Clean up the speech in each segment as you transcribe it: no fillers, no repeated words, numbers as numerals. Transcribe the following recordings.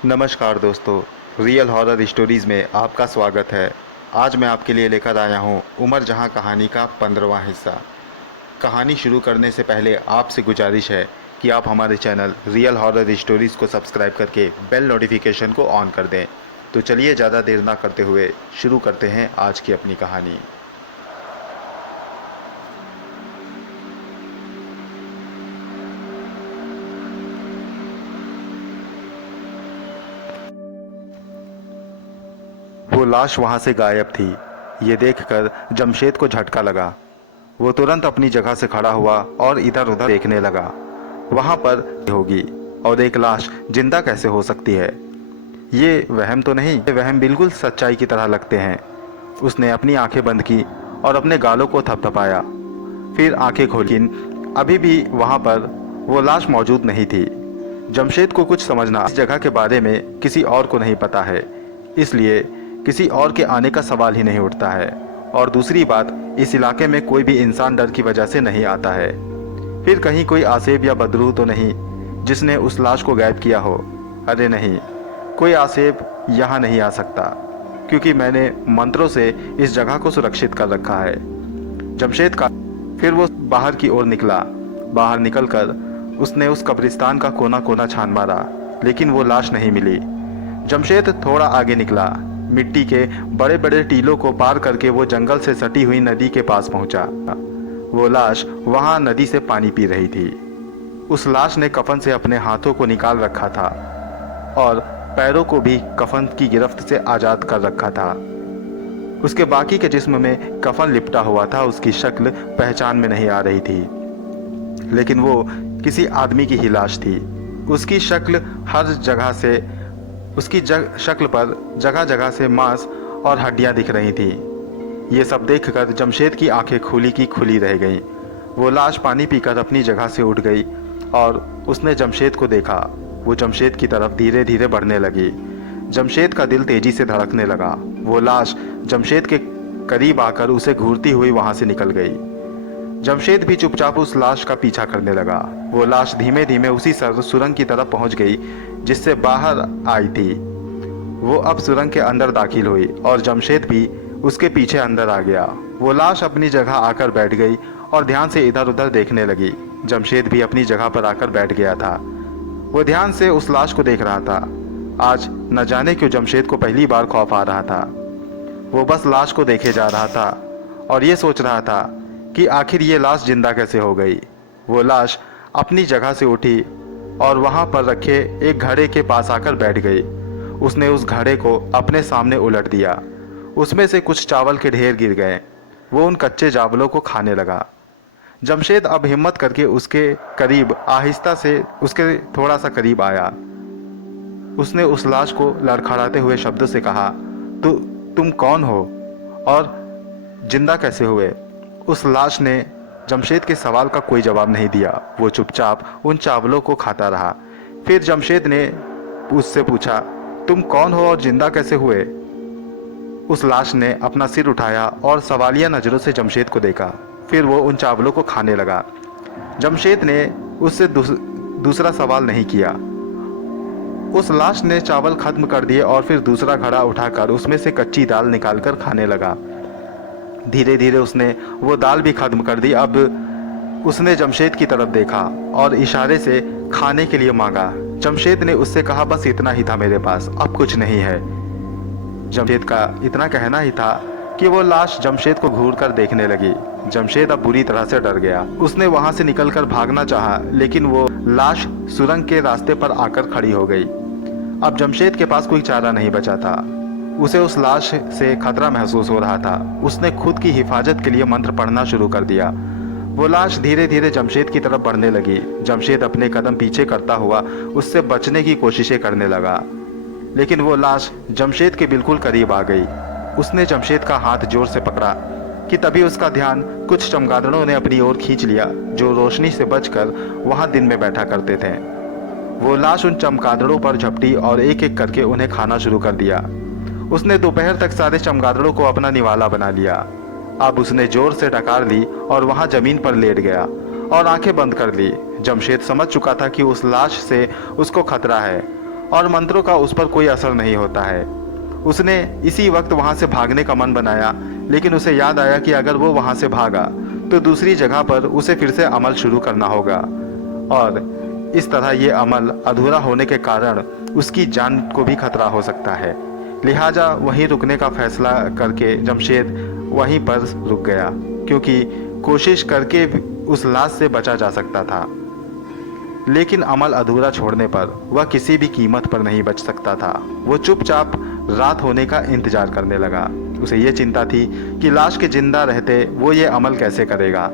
नमस्कार दोस्तों, real horror stories में आपका स्वागत है। आज मैं आपके लिए लेकर आया हूँ उमर जहाँ कहानी का 15वां हिस्सा। कहानी शुरू करने से पहले आपसे गुजारिश है कि आप हमारे चैनल रियल हॉरर स्टोरीज़ को सब्सक्राइब करके बेल नोटिफिकेशन को ऑन कर दें। तो चलिए ज़्यादा देर ना करते हुए शुरू करते हैं आज की अपनी कहानी। वो लाश वहाँ से गायब थी। ये देखकर जमशेद को झटका लगा। वो तुरंत अपनी जगह से खड़ा हुआ और इधर उधर देखने लगा। वहाँ पर होगी और एक लाश जिंदा कैसे हो सकती है? ये वहम तो नहीं? ये वहम बिल्कुल सच्चाई की तरह लगते हैं। उसने अपनी आंखें बंद की और अपने गालों को थपथपाया। फिर आंखें खोली। अभी भी वहाँ पर वो लाश मौजूद नहीं थी। जमशेद को कुछ समझना, इस जगह के बारे में किसी और को नहीं पता है, इसलिए किसी और के आने का सवाल ही नहीं उठता है। और दूसरी बात, इस इलाके में कोई भी इंसान डर की वजह से नहीं आता है। फिर कहीं कोई आसेब या बदरू तो नहीं जिसने उस लाश को गायब किया हो? अरे नहीं, कोई आसेब यहाँ नहीं आ सकता, क्योंकि मैंने मंत्रों से इस जगह को सुरक्षित कर रखा है। जमशेद का फिर वो बाहर की ओर निकला। बाहर निकलकर उसने उस कब्रिस्तान का कोना कोना छान मारा, लेकिन वो लाश नहीं मिली। जमशेद थोड़ा आगे निकला। मिट्टी के बड़े बड़े टीलों को पार करके वो जंगल से सटी हुई नदी के पास पहुंचा। वो लाश वहां नदी से पानी पी रही थी। उस लाश ने कफन से अपने हाथों को निकाल रखा था और पैरों को भी कफन की गिरफ्त से आज़ाद कर रखा था। उसके बाकी के जिस्म में कफन लिपटा हुआ था। उसकी शक्ल पहचान में नहीं आ रही थी, लेकिन वो किसी आदमी की ही लाश थी। उसकी शक्ल हर जगह से उसकी शक्ल पर जगह जगह से मांस और हड्डियां दिख रही थी। ये सब देखकर जमशेद की आंखें खुली की खुली रह गईं। वो लाश पानी पीकर अपनी जगह से उठ गई और उसने जमशेद को देखा। वो जमशेद की तरफ धीरे धीरे बढ़ने लगी। जमशेद का दिल तेजी से धड़कने लगा। वो लाश जमशेद के करीब आकर उसे घूरती हुई वहां से निकल गई। जमशेद भी चुपचाप उस लाश का पीछा करने लगा। वो लाश धीमे धीमे उसी सुरंग की तरफ पहुंच गई जिससे बाहर आई थी। वो अब सुरंग के अंदर दाखिल हुई और जमशेद भी उसके पीछे अंदर आ गया। वो लाश अपनी जगह आकर बैठ गई और ध्यान से इधर उधर देखने लगी। जमशेद भी अपनी जगह पर आकर बैठ गया था। वो ध्यान से उस लाश को देख रहा था। आज न जाने क्यों जमशेद को पहली बार खौफ आ रहा था। वो बस लाश को देखे जा रहा था और ये सोच रहा था कि आखिर ये लाश जिंदा कैसे हो गई। वो लाश अपनी जगह से उठी और वहां पर रखे एक घड़े के पास आकर बैठ गई। उसने उस घड़े को अपने सामने उलट दिया। उसमें से कुछ चावल के ढेर गिर गए। वो उन कच्चे चावलों को खाने लगा। जमशेद अब हिम्मत करके उसके करीब आहिस्ता से उसके थोड़ा सा करीब आया। उसने उस लाश को लड़खड़ाते हुए शब्दों से कहा, तुम कौन हो और जिंदा कैसे हुए? उस लाश ने जमशेद के सवाल का कोई जवाब नहीं दिया। वो चुपचाप उन चावलों को खाता रहा। फिर जमशेद ने उससे पूछा, तुम कौन हो और जिंदा कैसे हुए? उस लाश ने अपना सिर उठाया और सवालिया नज़रों से जमशेद को देखा। फिर वो उन चावलों को खाने लगा। जमशेद ने उससे दूसरा सवाल नहीं किया। उस लाश ने चावल खत्म कर दिए और फिर दूसरा घड़ा उठाकर उसमें से कच्ची दाल निकालकर खाने लगा। धीरे धीरे उसने वो दाल भी खत्म कर दी। अब उसने जमशेद की तरफ देखा और इशारे से खाने के लिए मांगा। जमशेद ने उससे कहा, बस इतना ही था मेरे पास, अब कुछ नहीं है। जमशेद का इतना कहना ही था कि वो लाश जमशेद को घूर कर देखने लगी। जमशेद अब बुरी तरह से डर गया। उसने वहां से निकलकर भागना चाहा, लेकिन वो लाश सुरंग के रास्ते पर आकर खड़ी हो गई। अब जमशेद के पास कोई चारा नहीं बचा था। उसे उस लाश से खतरा महसूस हो रहा था। उसने खुद की हिफाजत के लिए मंत्र पढ़ना शुरू कर दिया। वो लाश धीरे धीरे जमशेद की तरफ बढ़ने लगी। जमशेद अपने कदम पीछे करता हुआ उससे बचने की कोशिशें करने लगा, लेकिन वो लाश जमशेद के बिल्कुल करीब आ गई। उसने जमशेद का हाथ जोर से पकड़ा कि तभी उसका ध्यान कुछ चमगादड़ों ने अपनी ओर खींच लिया, जो रोशनी से बचकर वहां दिन में बैठा करते थे। वो लाश उन चमगादड़ों पर झपटी और एक एक करके उन्हें खाना शुरू कर दिया। उसने दोपहर तक सारे चमगादड़ों को अपना निवाला बना लिया। अब उसने जोर से डकार ली और वहां जमीन पर लेट गया और आंखें बंद कर ली। जमशेद समझ चुका था कि उस लाश से उसको खतरा है। और मंत्रों का उस पर कोई असर नहीं होता है। उसने इसी वक्त वहां से भागने का मन बनाया, लेकिन उसे याद आया कि अगर वो वहां से भागा तो दूसरी जगह पर उसे फिर से अमल शुरू करना होगा, और इस तरह ये अमल अधूरा होने के कारण उसकी जान को भी खतरा हो सकता है। लिहाजा वहीं रुकने का फैसला करके जमशेद वहीं पर रुक गया, क्योंकि कोशिश करके उस लाश से बचा जा सकता था, लेकिन अमल अधूरा छोड़ने पर वह किसी भी कीमत पर नहीं बच सकता था। वो चुपचाप रात होने का इंतजार करने लगा। उसे ये चिंता थी कि लाश के जिंदा रहते वो ये अमल कैसे करेगा।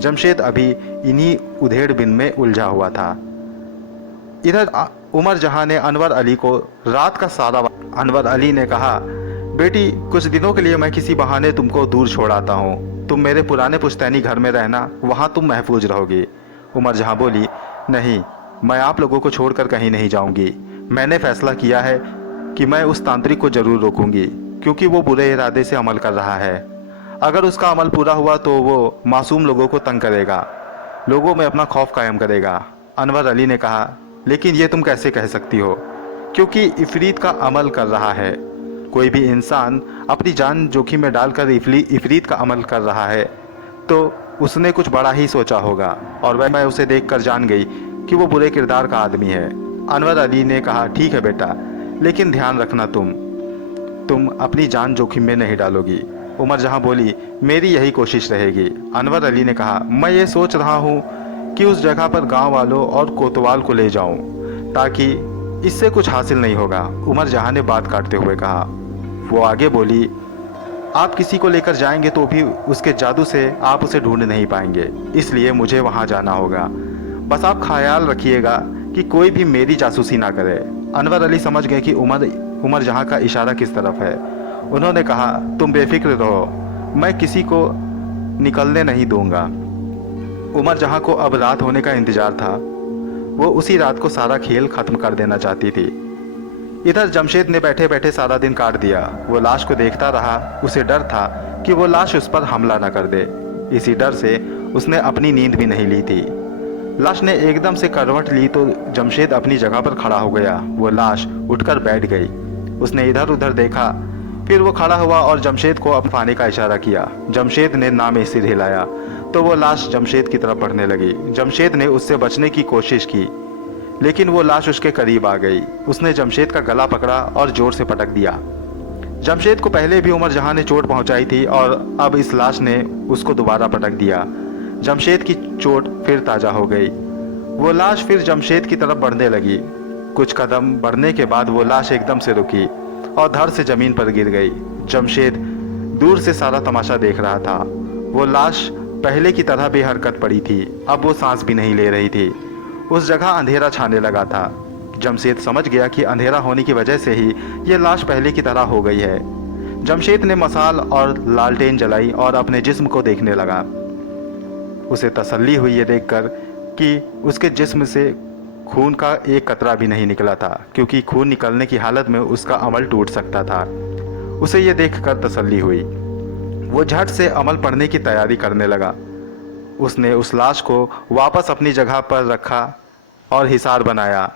जमशेद अभी इन्हीं उधेड़बिन में उलझा हुआ था। इधर उमर जहां ने अनवर अली को रात का सारा अनवर अली ने कहा, बेटी कुछ दिनों के लिए मैं किसी बहाने तुमको दूर छोड़ाता हूँ, तुम मेरे पुराने पुश्तैनी घर में रहना, वहाँ तुम महफूज रहोगी। उमर जहां बोली, नहीं, मैं आप लोगों को छोड़कर कहीं नहीं जाऊंगी। मैंने फैसला किया है कि मैं उस तांत्रिक को जरूर रोकूंगी, क्योंकि वो बुरे इरादे से अमल कर रहा है। अगर उसका अमल पूरा हुआ तो वो मासूम लोगों को तंग करेगा, लोगों में अपना खौफ कायम करेगा। अनवर अली ने कहा, लेकिन ये तुम कैसे कह सकती हो, क्योंकि इफरीत का अमल कर रहा है। कोई भी इंसान अपनी जान जोखिम में डालकर इफरीत का अमल कर रहा है तो उसने कुछ बड़ा ही सोचा होगा, और वह मैं उसे देखकर जान गई कि वो बुरे किरदार का आदमी है। अनवर अली ने कहा, ठीक है बेटा, लेकिन ध्यान रखना तुम अपनी जान जोखिम में नहीं डालोगी। उमर जहां बोली, मेरी यही कोशिश रहेगी। अनवर अली ने कहा, मैं ये सोच रहा हूँ कि उस जगह पर गांव वालों और कोतवाल को ले जाऊं, ताकि इससे कुछ हासिल नहीं होगा। उमर जहां ने बात काटते हुए कहा। वो आगे बोली, आप किसी को लेकर जाएंगे तो भी उसके जादू से आप उसे ढूंढ नहीं पाएंगे, इसलिए मुझे वहां जाना होगा। बस आप ख्याल रखिएगा कि कोई भी मेरी जासूसी ना करे। अनवर अली समझ गए कि उमर जहां का इशारा किस तरफ है। उन्होंने कहा, तुम बेफिक्र रहो, मैं किसी को निकलने नहीं दूंगा। उमर जहां को अब रात होने का इंतजार था। वो उसी रात को सारा खेल खत्म कर देना चाहती थी। इधर जमशेद ने बैठे बैठे सारा दिन काट दिया। वो लाश को देखता रहा। उसे डर था कि वो लाश उस पर हमला न कर दे। इसी डर से उसने अपनी नींद भी नहीं ली थी। लाश ने एकदम से करवट ली तो जमशेद अपनी जगह पर खड़ा हो गया। वो लाश उठकर बैठ गई। उसने इधर उधर देखा, फिर वो खड़ा हुआ और जमशेद को अपने पानी का इशारा किया। जमशेद ने ना में सिर हिलाया तो वो लाश जमशेद की तरफ बढ़ने लगी। जमशेद ने उससे बचने की कोशिश की, लेकिन वो लाश उसके करीब आ गई। उसने जमशेद का गला पकड़ा और जोर से पटक दिया। जमशेद को पहले भी उमर जहां ने चोट पहुंचाई थी और अब इस लाश ने उसको दोबारा पटक दिया। जमशेद की चोट फिर ताजा हो गई। वो लाश फिर जमशेद की तरफ बढ़ने लगी। कुछ कदम बढ़ने के बाद वो लाश एकदम से रुकी और धड़ से जमीन पर गिर गई। जमशेद दूर से सारा तमाशा देख रहा था। वो लाश पहले की तरह बेहरकत पड़ी थी। अब वो सांस भी नहीं ले रही थी। उस जगह अंधेरा छाने लगा था। जमशेद समझ गया कि अंधेरा होने की वजह से ही ये लाश पहले की तरह हो गई है। जमशेद ने मसाल और लालटेन जलाई और अपने जिस्म को देखने लगा। उसे तसल्ली हुई ये देखकर कि उसके जिस्म से खून का एक कतरा भी नहीं निकला था, क्योंकि खून निकलने की हालत में उसका अमल टूट सकता था। उसे ये देखकर तसल्ली हुई। वो झट से अमल पढ़ने की तैयारी करने लगा। उसने उस लाश को वापस अपनी जगह पर रखा और हिसार बनाया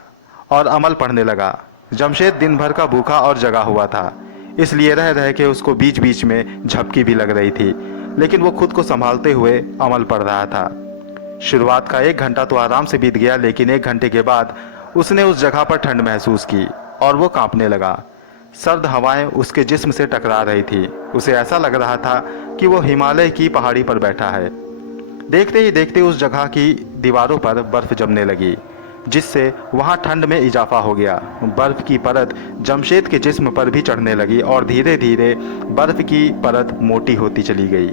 और अमल पढ़ने लगा। जमशेद दिन भर का भूखा और जगा हुआ था, इसलिए रह रह के उसको बीच बीच में झपकी भी लग रही थी, लेकिन वो खुद को संभालते हुए अमल पढ़ रहा था। शुरुआत का 1 घंटा तो आराम से बीत गया, लेकिन 1 घंटे के बाद उसने उस जगह पर ठंड महसूस की और वो कांपने लगा। सर्द हवाएं उसके जिस्म से टकरा रही थी। उसे ऐसा लग रहा था कि वो हिमालय की पहाड़ी पर बैठा है। देखते ही देखते उस जगह की दीवारों पर बर्फ जमने लगी, जिससे वहां ठंड में इजाफा हो गया। बर्फ की परत जमशेद के जिस्म पर भी चढ़ने लगी और धीरे धीरे बर्फ की परत मोटी होती चली गई।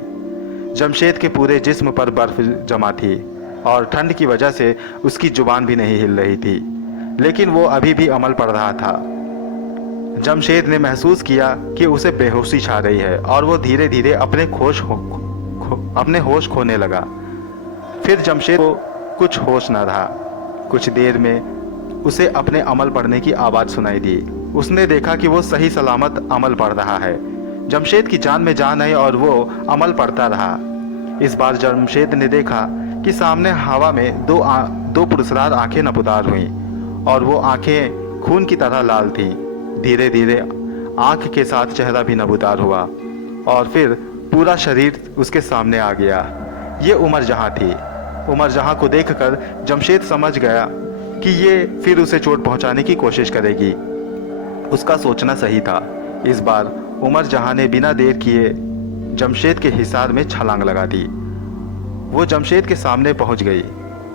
जमशेद के पूरे जिस्म पर बर्फ जमा थी और ठंड की वजह से उसकी जुबान भी नहीं हिल रही थी, लेकिन वो अभी भी अमल पढ़ रहा था। जमशेद ने महसूस किया कि उसे बेहोशी छा रही है और वो धीरे धीरे अपने होश खोने लगा। फिर जमशेद को कुछ होश न रहा। कुछ देर में उसे अपने अमल पढ़ने की आवाज़ सुनाई दी। उसने देखा कि वो सही सलामत अमल पढ़ रहा है। जमशेद की जान में जान आई और वो अमल पढ़ता रहा। इस बार जमशेद ने देखा कि सामने हवा में दो पुरस्कार आंखें नपुदार हुईं और वो आंखें खून की तरह लाल थी। धीरे धीरे आंख के साथ चेहरा भी नबूदार हुआ और फिर पूरा शरीर उसके सामने आ गया। ये उमर जहां थी। उमर जहां को देखकर जमशेद समझ गया कि ये फिर उसे चोट पहुंचाने की कोशिश करेगी। उसका सोचना सही था। इस बार उमर जहां ने बिना देर किए जमशेद के हिसार में छलांग लगा दी। वो जमशेद के सामने पहुंच गई।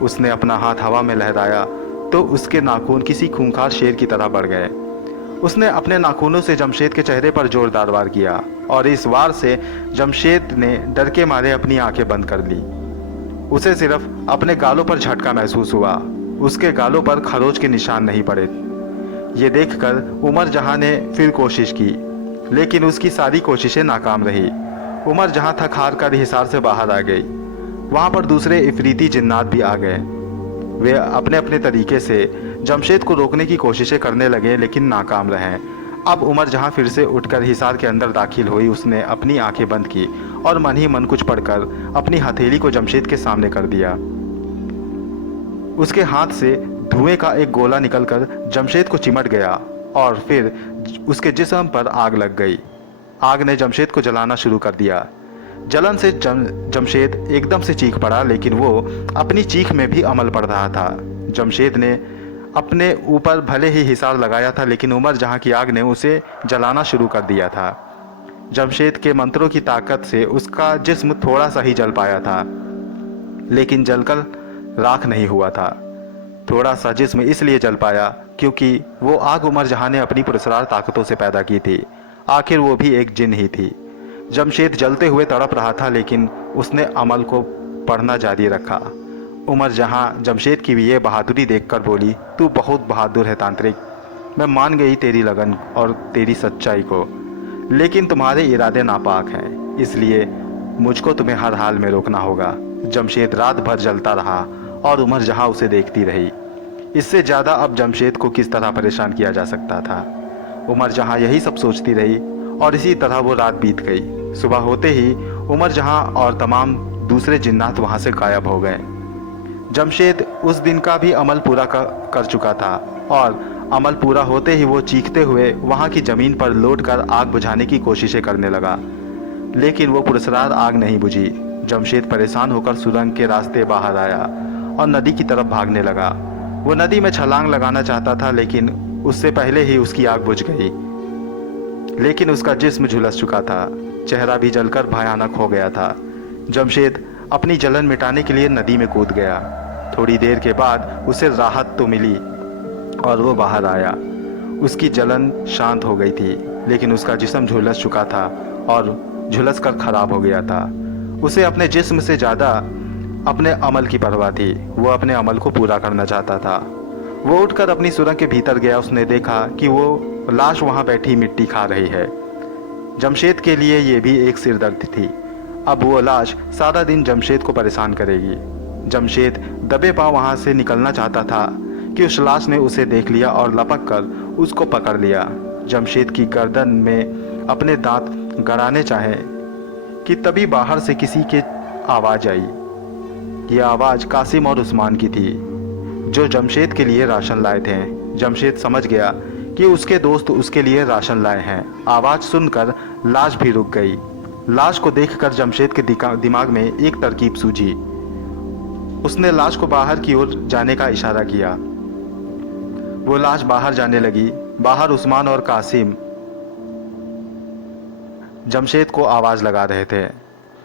उसने अपना हाथ हवा में लहराया तो उसके नाखून किसी खूंखार शेर की तरह बढ़ गए। उसने अपने नाखूनों से जमशेद के चेहरे पर जोरदार वार किया और इस वार से जमशेद ने डर के मारे अपनी आंखें बंद कर ली। उसे सिर्फ अपने गालों पर झटका महसूस हुआ। उसके गालों पर खरोच के निशान नहीं पड़े। ये देखकर उमर जहां ने फिर कोशिश की, लेकिन उसकी सारी कोशिशें नाकाम रही। उमर जहां थक हार कर हिसार से बाहर आ गई। वहां पर दूसरे इफरीती जिन्नात भी आ गए। वे अपने अपने तरीके से जमशेद को रोकने की कोशिशें करने लगे, लेकिन नाकाम रहे। अब उमर जहां फिर से उठकर हिसार के अंदर दाखिल हुई। उसने अपनी आंखें बंद की और मन ही मन कुछ पढ़कर अपनी हथेली को जमशेद के सामने कर दिया। उसके हाथ से धुएं का एक गोला निकलकर जमशेद को चिमट गया और फिर उसके जिस्म पर आग लग गई। आग ने जमशेद को जलाना शुरू कर दिया। जलन से जमशेद एकदम से चीख पड़ा, लेकिन वो अपनी चीख में भी अमल पड़ रहा था। जमशेद ने अपने ऊपर भले ही हिसार लगाया था, लेकिन उमर जहां की आग ने उसे जलाना शुरू कर दिया था। जमशेद के मंत्रों की ताकत से उसका जिस्म थोड़ा सा ही जल पाया था, लेकिन जलकर राख नहीं हुआ था। थोड़ा सा जिस्म इसलिए जल पाया क्योंकि वो आग उमर जहां ने अपनी पुरस्कार ताकतों से पैदा की थी। आखिर वो भी एक जिन ही थी। जमशेद जलते हुए तड़प रहा था, लेकिन उसने अमल को पढ़ना जारी रखा। उमर जहां जमशेद की भी ये बहादुरी देखकर बोली, तू बहुत बहादुर है तांत्रिक। मैं मान गई तेरी लगन और तेरी सच्चाई को, लेकिन तुम्हारे इरादे नापाक हैं, इसलिए मुझको तुम्हें हर हाल में रोकना होगा। जमशेद रात भर जलता रहा और उमर जहां उसे देखती रही। इससे ज़्यादा अब जमशेद को किस तरह परेशान किया जा सकता था। उमर जहां यही सब सोचती रही और इसी तरह वो रात बीत गई। सुबह होते ही उमर जहां और तमाम दूसरे जिन्नात वहां से गायब हो गए। जमशेद उस दिन का भी अमल पूरा कर चुका था और अमल पूरा होते ही वो चीखते हुए वहां की ज़मीन पर लौटकर आग बुझाने की कोशिशें करने लगा, लेकिन वो पुरस्कार आग नहीं बुझी। जमशेद परेशान होकर सुरंग के रास्ते बाहर आया और नदी की तरफ भागने लगा। वो नदी में छलांग लगाना चाहता था, लेकिन उससे पहले ही उसकी आग बुझ गई। लेकिन उसका जिस्म झुलस चुका था, चेहरा भी जलकर भयानक हो गया था। जमशेद अपनी जलन मिटाने के लिए नदी में कूद गया। थोड़ी देर के बाद उसे राहत तो मिली और वो बाहर आया। उसकी जलन शांत हो गई थी, लेकिन उसका जिस्म झुलस चुका था और झुलस कर खराब हो गया था। उसे अपने जिस्म से ज़्यादा अपने अमल की परवाह थी। वो अपने अमल को पूरा करना चाहता था। वो उठकर अपनी सुरंग के भीतर गया। उसने देखा कि वो लाश वहाँ बैठी मिट्टी खा रही है। जमशेद के लिए ये भी एक सिरदर्द थी। अब वो लाश सारा दिन जमशेद को परेशान करेगी। जमशेद दबे पांव वहाँ से निकलना चाहता था कि उस लाश ने उसे देख लिया और लपक कर उसको पकड़ लिया। जमशेद की गर्दन में अपने दांत गड़ाने चाहे कि तभी बाहर से किसी की आवाज़ आई। ये आवाज़ कासिम और उस्मान की थी, जो जमशेद के लिए राशन लाए थे। जमशेद समझ गया कि उसके दोस्त उसके लिए राशन लाए हैं। आवाज़ सुनकर लाश भी रुक गई। लाश को देखकर जमशेद के दिमाग में एक तरकीब सूझी। उसने लाश को बाहर की ओर जाने का इशारा किया। वो लाश बाहर जाने लगी। बाहर उस्मान और कासिम जमशेद को आवाज़ लगा रहे थे।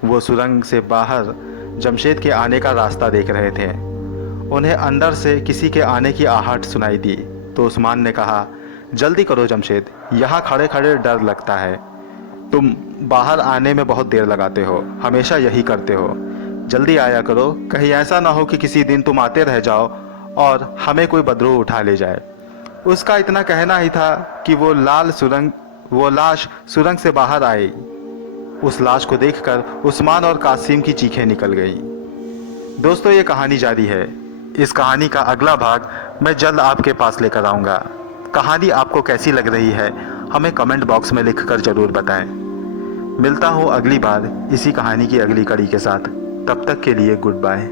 वो सुरंग से बाहर जमशेद के आने का रास्ता देख रहे थे। उन्हें अंदर से किसी के आने की आहट सुनाई दी तो उस्मान ने कहा, जल्दी करो जमशेद, यहाँ खड़े खड़े डर लगता है। तुम बाहर आने में बहुत देर लगाते हो, हमेशा यही करते हो। जल्दी आया करो, कहीं ऐसा ना हो कि किसी दिन तुम आते रह जाओ और हमें कोई बदरूह उठा ले जाए। उसका इतना कहना ही था कि वो लाश सुरंग से बाहर आई। उस लाश को देखकर उस्मान और कासिम की चीखें निकल गई। दोस्तों, ये कहानी जारी है। इस कहानी का अगला भाग मैं जल्द आपके पास लेकर आऊँगा। कहानी आपको कैसी लग रही है हमें कमेंट बॉक्स में लिखकर ज़रूर बताएं। मिलता हूँ अगली बार इसी कहानी की अगली कड़ी के साथ। तब तक के लिए गुड बाय।